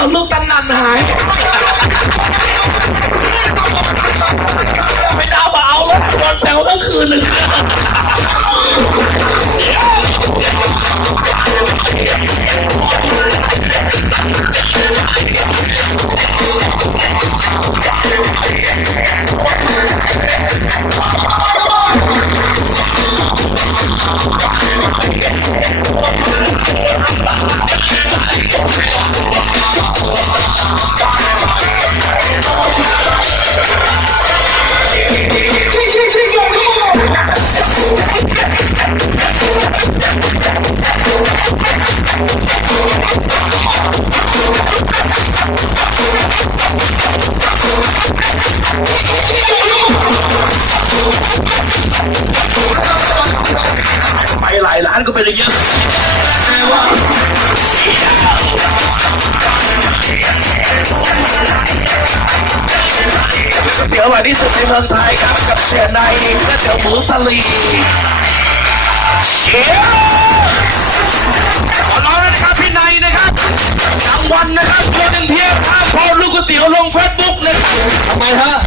าลูกตันนันหายไม่ดาว่าเอารถโดนแซวทั้งคืนหนึ่ง หลายล้านก็เป็นเยอะเดี๋ยววันที่สุดในเมืองไทยครับกับเชียงในก็เดี๋ยวหมูตะลีเชียขอร้องนะครับพี่ในนะครับรางวัลนะครับชวนหนึ่งเทียบข้ามพอลูกก๋วยเตี๋ยวลงเฟซบุ๊กนะครับทำไมฮะ